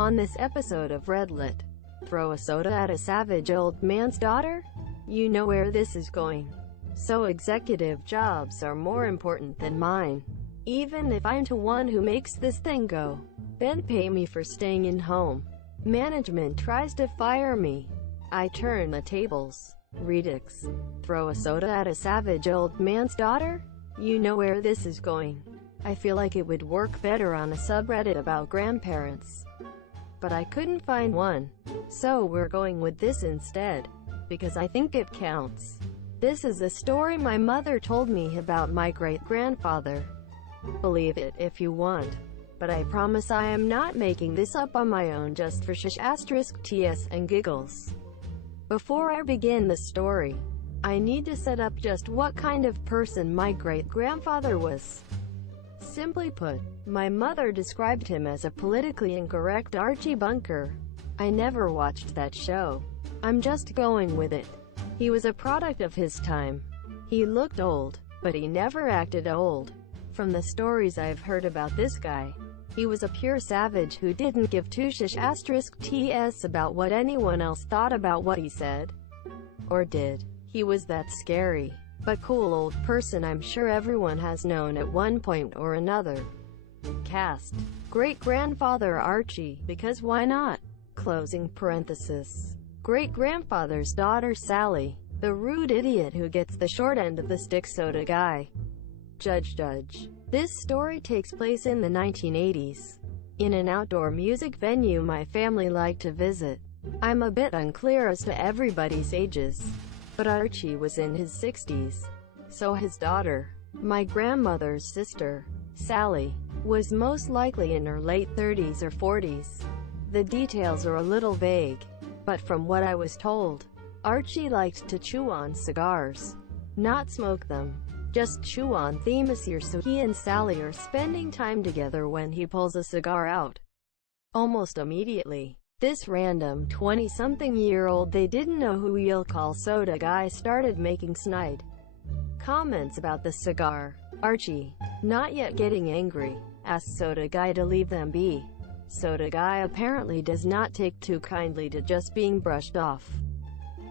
On this episode of Redlit, throw a soda at a savage old man's daughter? You know where this is going. So executive jobs are more important than mine. Even if I'm the one who makes this thing go, then pay me for staying in home. Management tries to fire me. I turn the tables. Redux. Throw a soda at a savage old man's daughter? You know where this is going. I feel like it would work better on a subreddit about grandparents, but I couldn't find one. So we're going with this instead, because I think it counts. This is a story my mother told me about my great-grandfather. Believe it if you want, but I promise I am not making this up on my own just for *ts and giggles. Before I begin the story, I need to set up just what kind of person my great-grandfather was. Simply put, my mother described him as a politically incorrect Archie Bunker. I never watched that show. I'm just going with it. He was a product of his time. He looked old, but he never acted old. From the stories I've heard about this guy, he was a pure savage who didn't give two *ts about what anyone else thought about what he said or did. He was that scary but cool old person I'm sure everyone has known at one point or another. Cast. Great-grandfather Archie, because why not? Closing parenthesis. Great-grandfather's daughter Sally, the rude idiot who gets the short end of the stick soda guy. Judge. This story takes place in the 1980s, in an outdoor music venue my family liked to visit. I'm a bit unclear as to everybody's ages, but Archie was in his 60s, so his daughter, my grandmother's sister, Sally, was most likely in her late 30s or 40s. The details are a little vague, but from what I was told, Archie liked to chew on cigars. Not smoke them, just chew on them. So he and Sally are spending time together when he pulls a cigar out. Almost immediately, this random 20-something-year-old they didn't know who you'll call soda guy started making snide comments about the cigar. Archie, not yet getting angry, asks soda guy to leave them be. Soda guy apparently does not take too kindly to just being brushed off,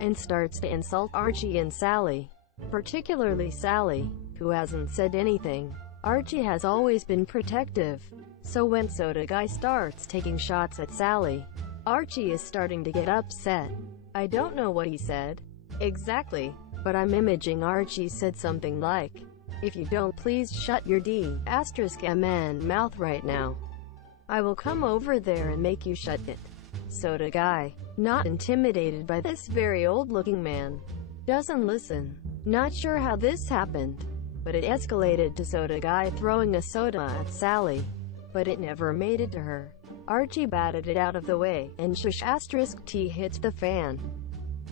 and starts to insult Archie and Sally, particularly Sally, who hasn't said anything. Archie has always been protective, so when soda guy starts taking shots at Sally, Archie is starting to get upset. I don't know what he said exactly, but I'm imaging Archie said something like, "If you don't please shut your *man mouth right now, I will come over there and make you shut it." Soda guy, not intimidated by this very old-looking man, doesn't listen. Not sure how this happened, but it escalated to soda guy throwing a soda at Sally, but it never made it to her. Archie batted it out of the way, and *t hits the fan.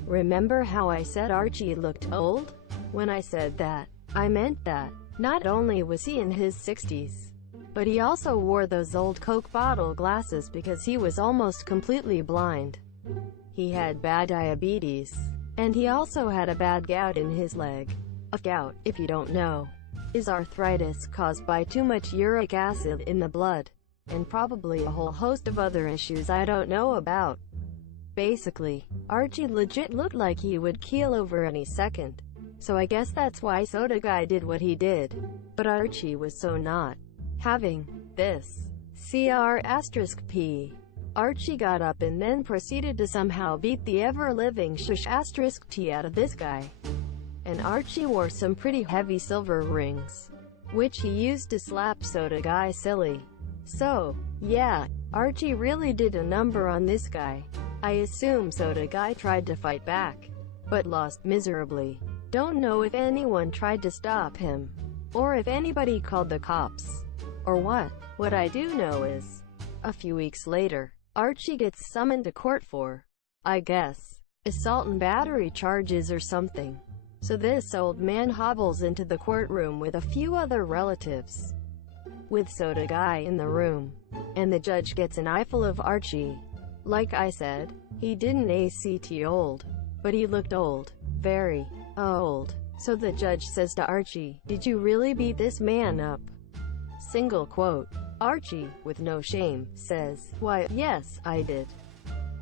Remember how I said Archie looked old? When I said that, I meant that. Not only was he in his 60s, but he also wore those old Coke bottle glasses because he was almost completely blind. He had bad diabetes, and he also had a bad gout in his leg. A gout, if you don't know, is arthritis caused by too much uric acid in the blood, and probably a whole host of other issues I don't know about. Basically, Archie legit looked like he would keel over any second, so I guess that's why soda guy did what he did. But Archie was so not having this. *P. Archie got up and then proceeded to somehow beat the ever-living *T out of this guy. And Archie wore some pretty heavy silver rings, which he used to slap soda guy silly. So, yeah, Archie really did a number on this guy. I assume soda guy tried to fight back, but lost miserably. Don't know if anyone tried to stop him, or if anybody called the cops, or what. What I do know is, a few weeks later, Archie gets summoned to court for, I guess, assault and battery charges or something. So this old man hobbles into the courtroom with a few other relatives, with soda guy in the room, and the judge gets an eyeful of Archie. Like I said, he didn't act old, but he looked old, very old. So the judge says to Archie, "Did you really beat this man up?" Single quote. Archie, with no shame, says, "Why, yes, I did."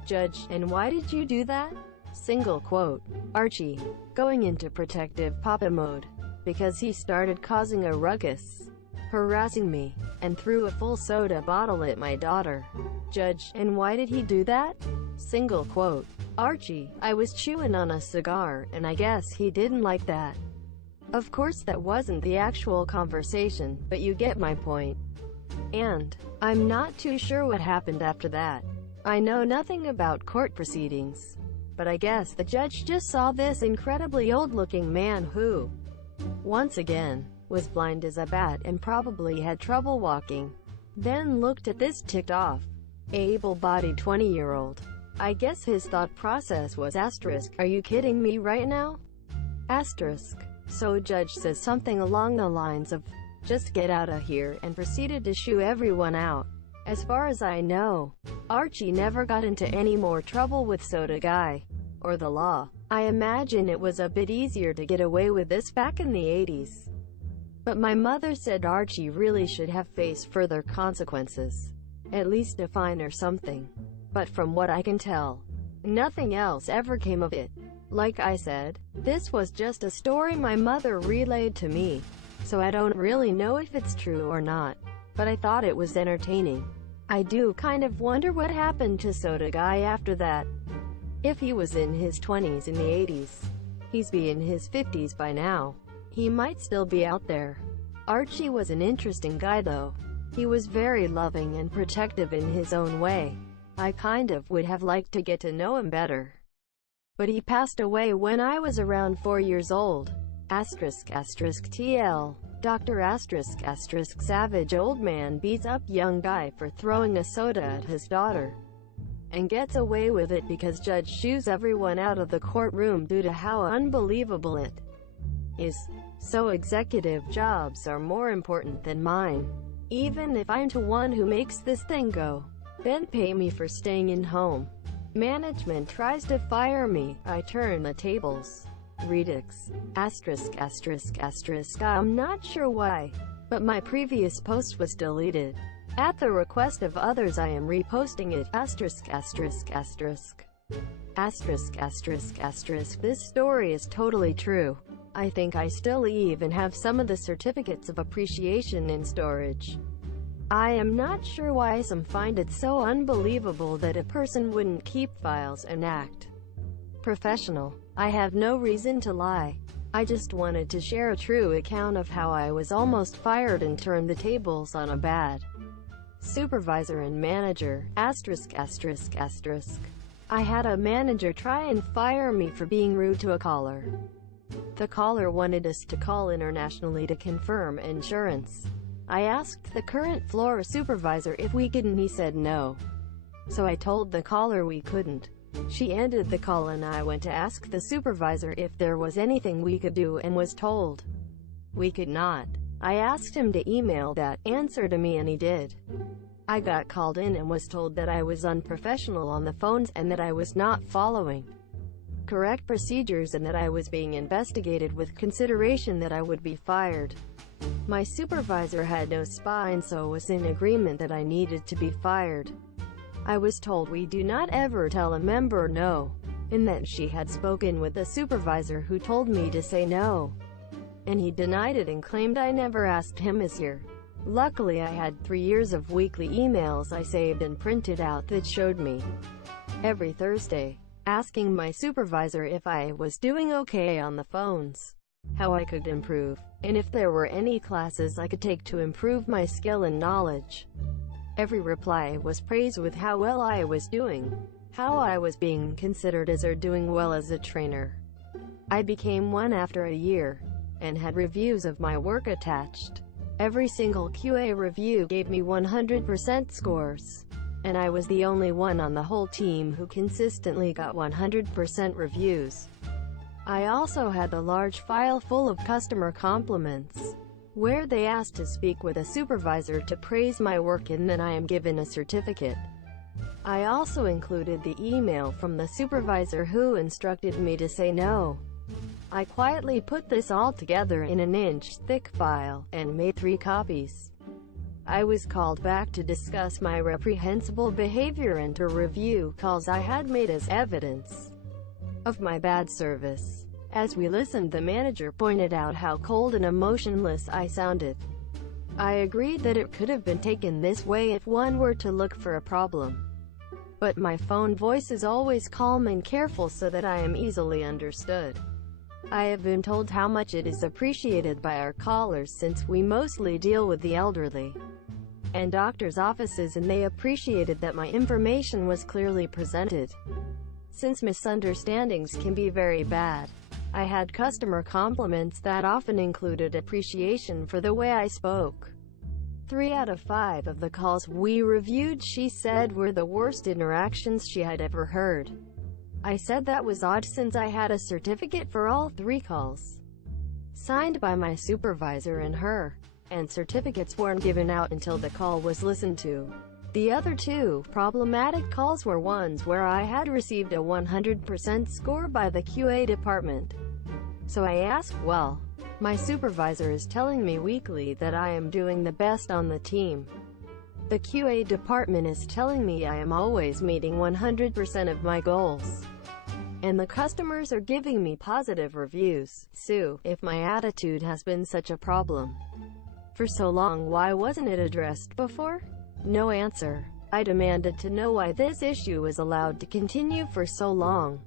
Judge, "And why did you do that?" Single quote. Archie, going into protective papa mode, because he started causing a ruckus, harassing me, and threw a full soda bottle at my daughter. Judge, "And why did he do that?" Single quote. Archie, "I was chewing on a cigar, and I guess he didn't like that." Of course that wasn't the actual conversation, but you get my point. And I'm not too sure what happened after that. I know nothing about court proceedings, but I guess the judge just saw this incredibly old-looking man who, once again, was blind as a bat and probably had trouble walking. Then looked at this ticked-off, able-bodied 20-year-old. I guess his thought process was asterisk, "Are you kidding me right now?" Asterisk. So judge says something along the lines of, "Just get out of here," and proceeded to shoo everyone out. As far as I know, Archie never got into any more trouble with Soda Guy or the law. I imagine it was a bit easier to get away with this back in the 80s. But my mother said Archie really should have faced further consequences, at least a fine or something. But from what I can tell, nothing else ever came of it. Like I said, this was just a story my mother relayed to me, so I don't really know if it's true or not, but I thought it was entertaining. I do kind of wonder what happened to Soda Guy after that. If he was in his 20s in the 80s, he's be in his 50s by now. He might still be out there. Archie was an interesting guy though. He was very loving and protective in his own way. I kind of would have liked to get to know him better. But he passed away when I was around 4 years old. TL. Dr. Savage old man beats up young guy for throwing a soda at his daughter, and gets away with it because judge shoos everyone out of the courtroom due to how unbelievable it is. So executive jobs are more important than mine. Even if I'm the one who makes this thing go, then pay me for staying in home. Management tries to fire me, I turn the tables. Redux. I'm not sure why, but my previous post was deleted. At the request of others I am reposting it. This story is totally true. I think I still even have some of the certificates of appreciation in storage. I am not sure why some find it so unbelievable that a person wouldn't keep files and act professional. I have no reason to lie. I just wanted to share a true account of how I was almost fired and turned the tables on a bad supervisor and manager. I had a manager try and fire me for being rude to a caller. The caller wanted us to call internationally to confirm insurance. I asked the current floor supervisor if we could and he said no. So I told the caller we couldn't. She ended the call and I went to ask the supervisor if there was anything we could do and was told we could not. I asked him to email that answer to me and he did. I got called in and was told that I was unprofessional on the phones and that I was not following correct procedures and that I was being investigated with consideration that I would be fired. My supervisor had no spine, so was in agreement that I needed to be fired. I was told we do not ever tell a member no, and that she had spoken with the supervisor who told me to say no, and he denied it and claimed I never asked him his year. Luckily I had 3 years of weekly emails I saved and printed out that showed me every Thursday, asking my supervisor if I was doing okay on the phones, how I could improve, and if there were any classes I could take to improve my skill and knowledge. Every reply was praised with how well I was doing, how I was being considered as or doing well as a trainer. I became one after a year, and had reviews of my work attached. Every single QA review gave me 100% scores, and I was the only one on the whole team who consistently got 100% reviews. I also had a large file full of customer compliments, where they asked to speak with a supervisor to praise my work and then I am given a certificate. I also included the email from the supervisor who instructed me to say no. I quietly put this all together in an inch-thick file, and made 3 copies. I was called back to discuss my reprehensible behavior and to review calls I had made as evidence of my bad service. As we listened, the manager pointed out how cold and emotionless I sounded. I agreed that it could have been taken this way if one were to look for a problem. But my phone voice is always calm and careful so that I am easily understood. I have been told how much it is appreciated by our callers since we mostly deal with the elderly and doctors' offices, and they appreciated that my information was clearly presented, since misunderstandings can be very bad. I had customer compliments that often included appreciation for the way I spoke. 3 out of 5 of the calls we reviewed, she said, were the worst interactions she had ever heard. I said that was odd since I had a certificate for all 3 calls, signed by my supervisor and her, and certificates weren't given out until the call was listened to. The other 2 problematic calls were ones where I had received a 100% score by the QA department. So I asked, well, my supervisor is telling me weekly that I am doing the best on the team. The QA department is telling me I am always meeting 100% of my goals. And the customers are giving me positive reviews. So, if my attitude has been such a problem for so long, why wasn't it addressed before? No answer. I demanded to know why this issue was allowed to continue for so long.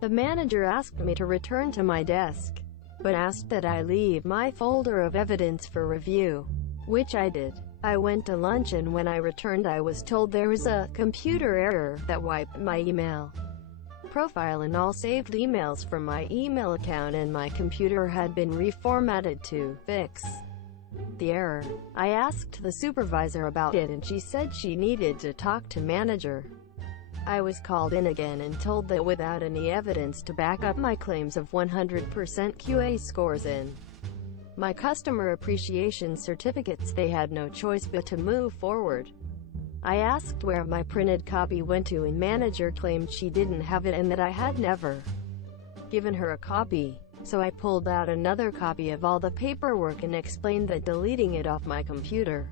The manager asked me to return to my desk, but asked that I leave my folder of evidence for review, which I did. I went to lunch, and when I returned I was told there was a computer error that wiped my email profile and all saved emails from my email account, and my computer had been reformatted to fix the error. I asked the supervisor about it, and she said she needed to talk to manager. I was called in again and told that without any evidence to back up my claims of 100% QA scores in my customer appreciation certificates, they had no choice but to move forward. I asked where my printed copy went to, and manager claimed she didn't have it and that I had never given her a copy. So I pulled out another copy of all the paperwork and explained that deleting it off my computer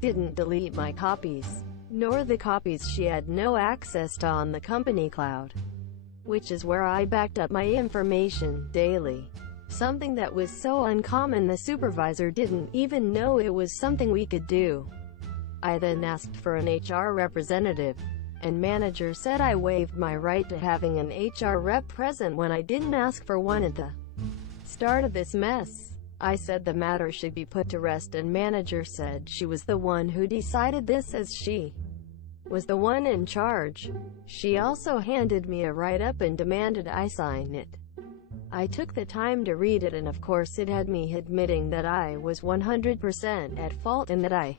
didn't delete my copies, nor the copies she had no access to on the company cloud, which is where I backed up my information daily. Something that was so uncommon the supervisor didn't even know it was something we could do. I then asked for an HR representative, and manager said I waived my right to having an HR rep present when I didn't ask for one at the start of this mess. I said the matter should be put to rest, and manager said she was the one who decided this, as she was the one in charge. She also handed me a write-up and demanded I sign it. I took the time to read it, and of course it had me admitting that I was 100% at fault and that I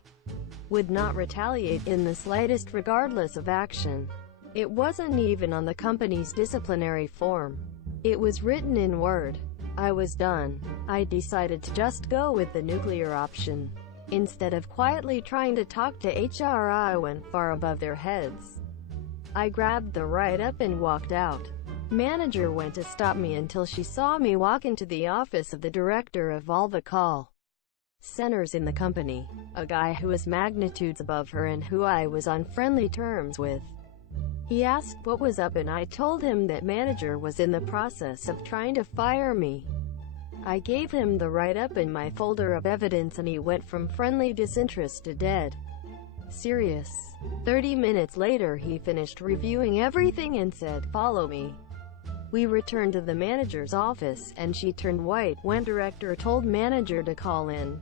would not retaliate in the slightest regardless of action. It wasn't even on the company's disciplinary form. It was written in Word. I was done. I decided to just go with the nuclear option. Instead of quietly trying to talk to HR, I went far above their heads. I grabbed the write-up and walked out. Manager went to stop me until she saw me walk into the office of the director of all the call centers in the company, a guy who was magnitudes above her and who I was on friendly terms with. He asked what was up, and I told him that manager was in the process of trying to fire me. I gave him the write-up and my folder of evidence, and he went from friendly disinterest to dead serious. 30 minutes later he finished reviewing everything and said, "Follow me." We returned to the manager's office, and she turned white when director told manager to call in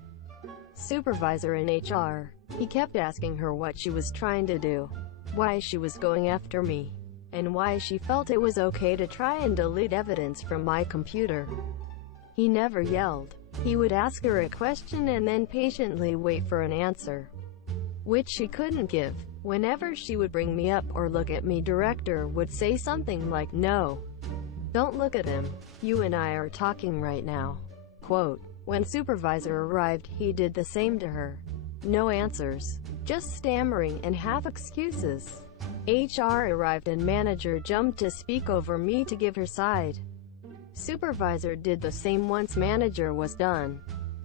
supervisor in HR. He kept asking her what she was trying to do, why she was going after me, and why she felt it was okay to try and delete evidence from my computer. He never yelled. He would ask her a question and then patiently wait for an answer, which she couldn't give. Whenever she would bring me up or look at me, director would say something like, "No, don't look at him. You and I are talking right now." Quote, when supervisor arrived, he did the same to her. No answers, just stammering and half excuses. HR arrived and manager jumped to speak over me to give her side. Supervisor did the same once manager was done.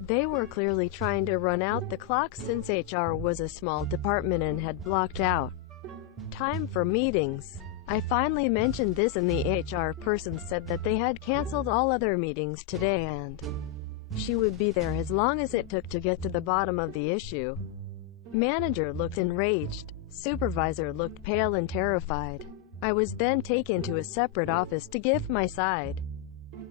They were clearly trying to run out the clock since HR was a small department and had blocked out time for meetings. I finally mentioned this and the HR person said that they had cancelled all other meetings today and she would be there as long as it took to get to the bottom of the issue. Manager looked enraged. Supervisor looked pale and terrified. I was then taken to a separate office to give my side.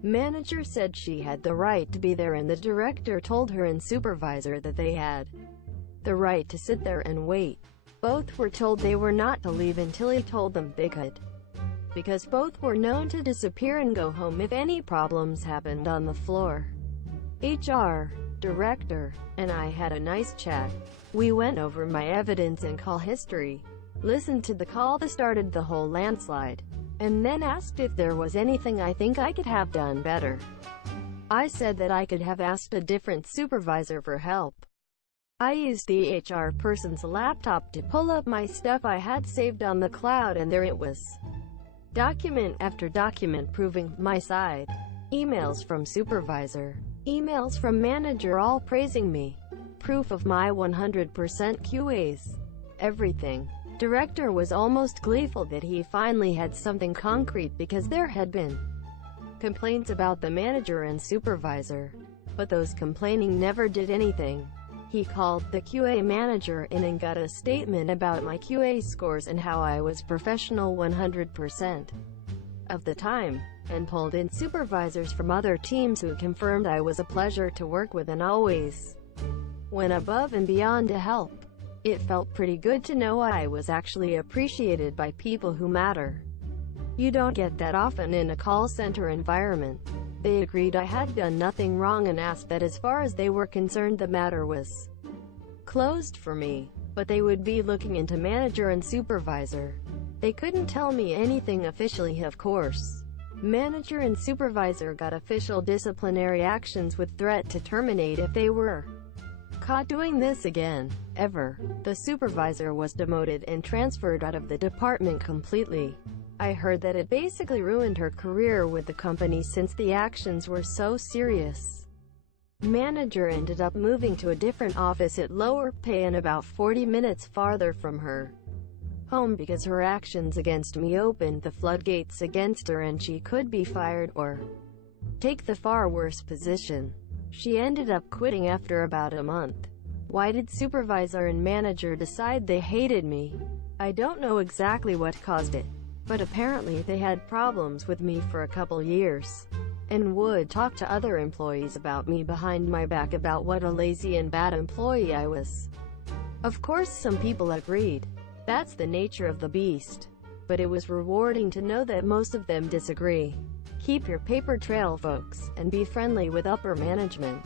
Manager said she had the right to be there and the director told her and supervisor that they had the right to sit there and wait. Both were told they were not to leave until he told them they could, because both were known to disappear and go home if any problems happened on the floor. HR, director, and I had a nice chat. We went over my evidence and call history, listened to the call that started the whole landslide, and then asked if there was anything I think I could have done better. I said that I could have asked a different supervisor for help. I used the HR person's laptop to pull up my stuff I had saved on the cloud and there it was. Document after document proving my side. Emails from supervisor. Emails from manager all praising me. Proof of my 100% QAs. Everything. Director was almost gleeful that he finally had something concrete because there had been complaints about the manager and supervisor, but those complaining never did anything. He called the QA manager in and got a statement about my QA scores and how I was professional 100% of the time, and pulled in supervisors from other teams who confirmed I was a pleasure to work with and always went above and beyond to help. It felt pretty good to know I was actually appreciated by people who matter. You don't get that often in a call center environment. They agreed I had done nothing wrong and asked that as far as they were concerned the matter was closed for me, but they would be looking into manager and supervisor. They couldn't tell me anything officially, of course. Manager and supervisor got official disciplinary actions with threat to terminate if they were caught doing this again, ever. The supervisor was demoted and transferred out of the department completely. I heard that it basically ruined her career with the company since the actions were so serious. Manager ended up moving to a different office at lower pay and about 40 minutes farther from her home because her actions against me opened the floodgates against her and she could be fired or take the far worse position. She ended up quitting after about a month. Why did supervisor and manager decide they hated me? I don't know exactly what caused it, but apparently they had problems with me for a couple years, and would talk to other employees about me behind my back about what a lazy and bad employee I was. Of course some people agreed. That's the nature of the beast. But it was rewarding to know that most of them disagree. Keep your paper trail, folks, and be friendly with upper management.